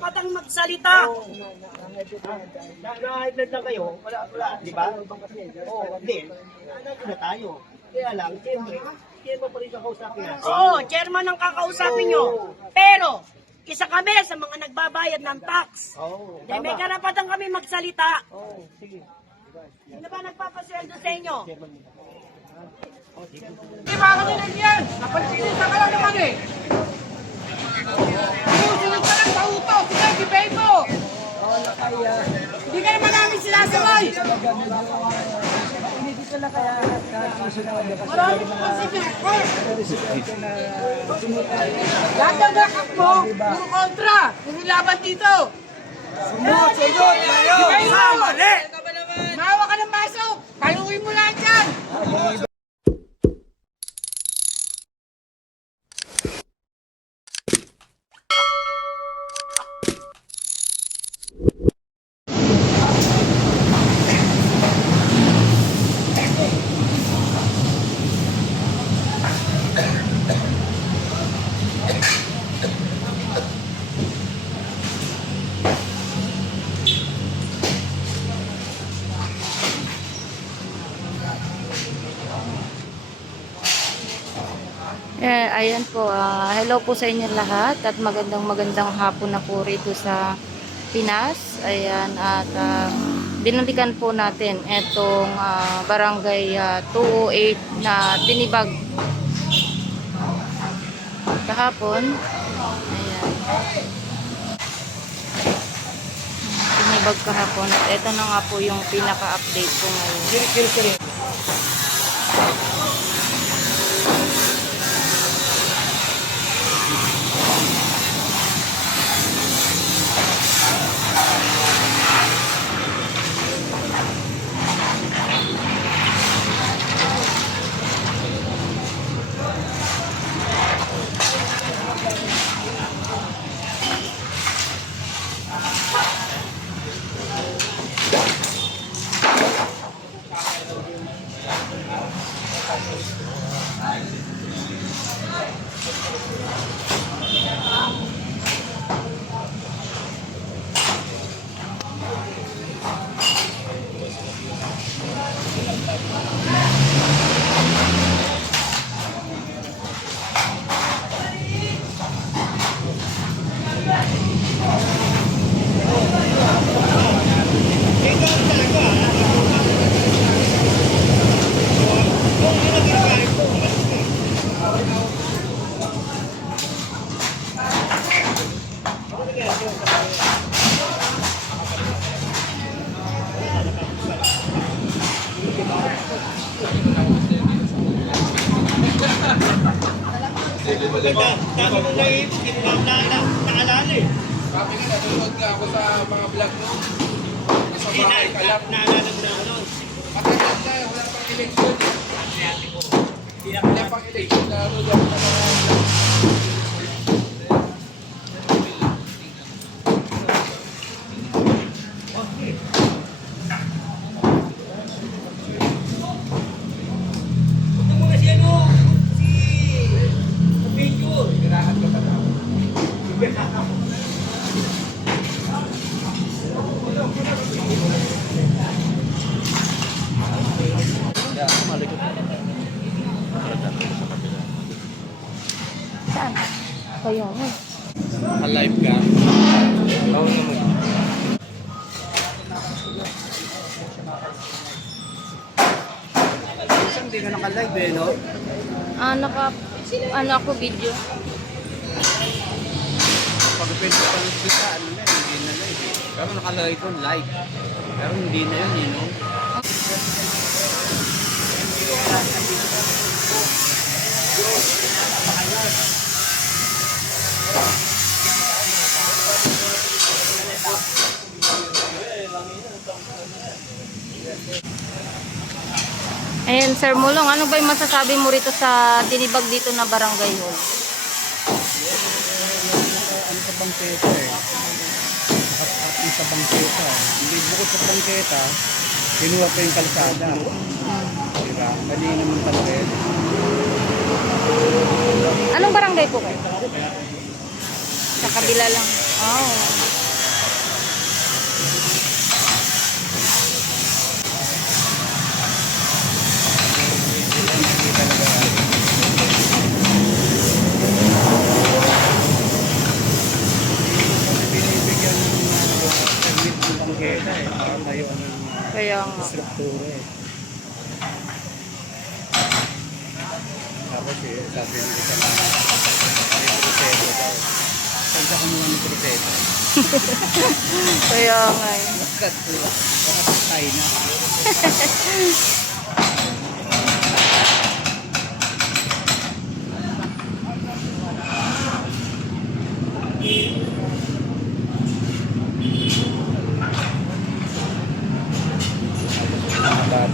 karapatang magsalita. Na-high blood lang kayo, wala, di ba? Oo, hindi. Nandito na tayo. Kaya lang, siyempre, chairman pa rin kakausapin natin. Oo, chairman ang kakausapin nyo. Pero, isa kami sa mga nagbabayad ng tax. Oo, May karapatan kami magsalita. Oo, sige. Sino ba nagpapasweldo sa inyo? Hindi ba ako nila yan? Napansinisa ka lang naman eh. Susunod ka lang sa utos. Sige, gibay mo. Hindi ka naman namin sinasabay. Marami mo kasi sinasabay. Lahat ng nakap mo, puro kontra. Puro laban dito. Sunod tayo! Gibay mo. Mahawa ka ng masok. Paluin mo lahat yan. Ayan po, hello po sa inyo lahat at magandang hapon na po rito sa Pinas. Ayan, at binalikan po natin itong barangay 208 na tinibag kahapon. Ayan. Tinibag kahapon at ito na nga po yung pinaka-update ko ngayon. Dami mo naalala eh. Sabi nga, nanonood nga ako sa mga vlog mo. Sa bahay ka lang. Naalala mo na ano. Matagal na, wala pang election. Wala pang election na ano daw na mga vlog. Ito mo kasi ano, si Adventure. Ganahan ka pa na. Saan? Kayo. Alive ka? Oo naman. Isang hindi ka naka-live eh, no? Ano ako video? Pag pwede pa rin kita, ano na, hindi na live eh. Pero nakalagay ko live. Pero hindi na yun, no? Ayan, Sir Mulong, ano ba yung masasabi mo rito sa tinibag dito na barangay hall? Ano sa bangketa eh? Nakapati sa bangketa. Hindi bukod sa bangketa, kinuha pa yung kalsada. Diba? Mali naman tapet. Anong barangay po kayo? Sa kabila lang. Oh. tayo ng Kaya nga. struktura eh. Tapos sabi ng isang may proseso daw. Saan ka kumuha ng proseso? Kaya nga. Baka tayo na.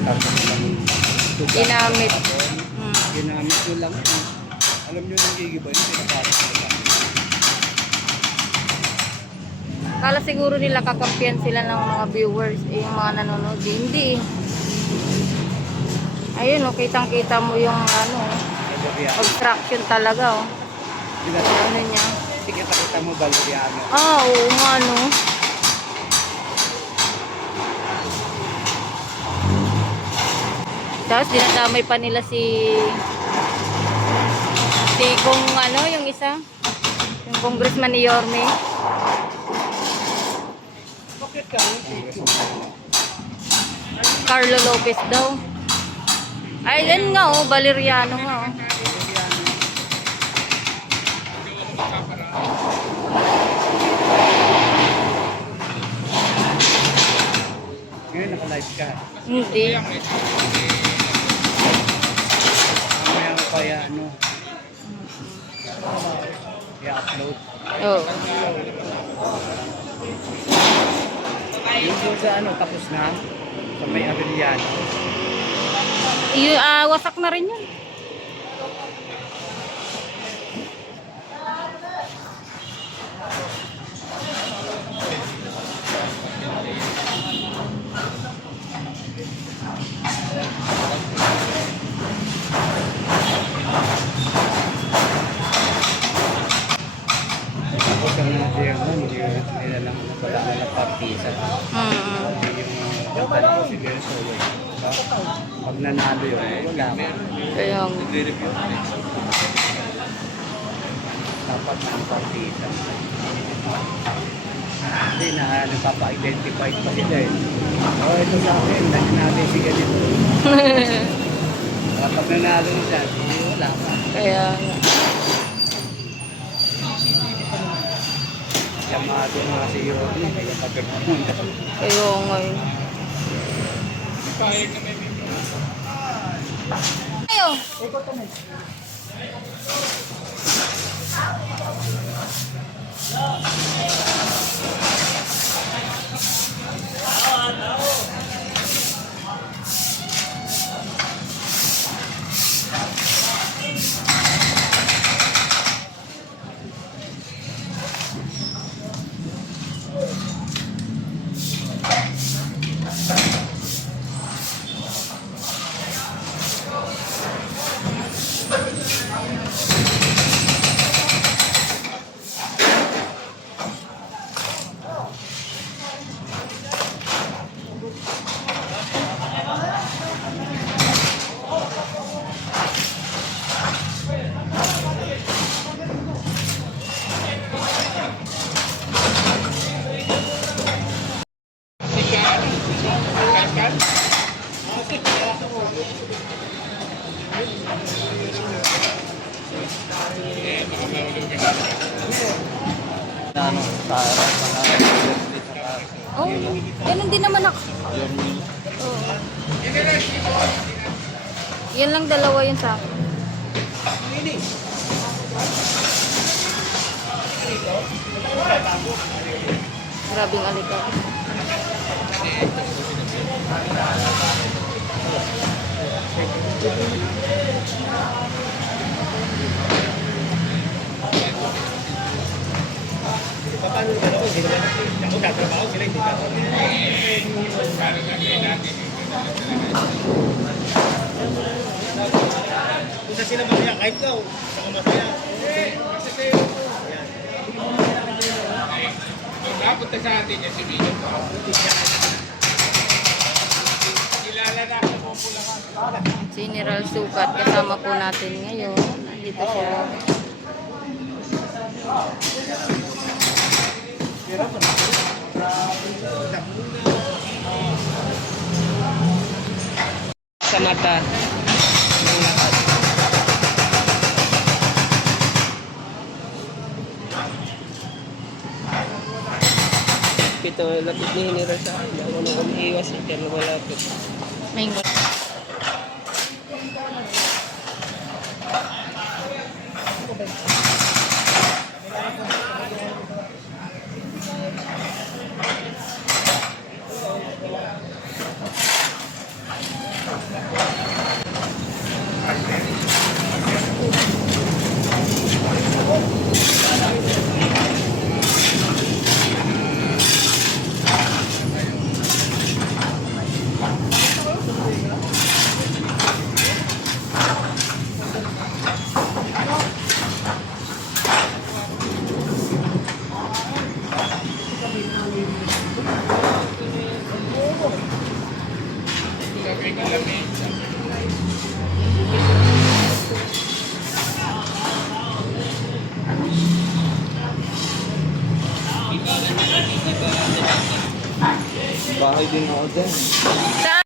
Tapos lang Ginamit. ginamit nyo lang. Alam nyo nang gigiba yun, pinapasok nyo lang. Kala siguro nila kakampiyan sila ng mga viewers, yung mga nanonood. Hindi. Ayun, kitang-kita mo yung Valeriano. obstruction talaga. Diba? Ano niya. Kita mo Valeriano. Oo nga, no. Tapos dinadamay pa nila si kung yung isa, yung congressman ni Yorme. Carlo Lopez daw. Ay, yan nga Valeriano nga Ngayon naka-live ka. Hindi. Mamaya ko kaya i-upload. Oo. Yung doon sa tapos na. Sa may Avellano. Wasak na rin yun. Tapos ang hindi nila lang wala na partisa. Yung dala ko si Gerson. Pag nanalo yun, wala ka. Kaya nga. Dapat ng partisa. Hindi na nagpapa-identify pa sila eh. Ito sa akin, dahil natin si ganito. Kapag nanalo siya, wala ka. Kaya nga. Yamado nga si Yorme, kaya pagkakunan. Kaya nga yun. Ayo. Oh, ganun din naman ako. Oo. Yan lang dalawa yun sa akin. Grabing alikaw. Kung sila masaya, kahit daw, saka masaya. Napunta sa atin yan si Mino. Kilala na ako po Bulacan. General Sukat kasama po natin ngayon. Nandito siya. sa mata. Ng lahat. Ito, lapit ni Hinira sa akin. Ako nung umiiwas eh, kaya lumalapit. Mango. Bahay din ako dyan. Saan?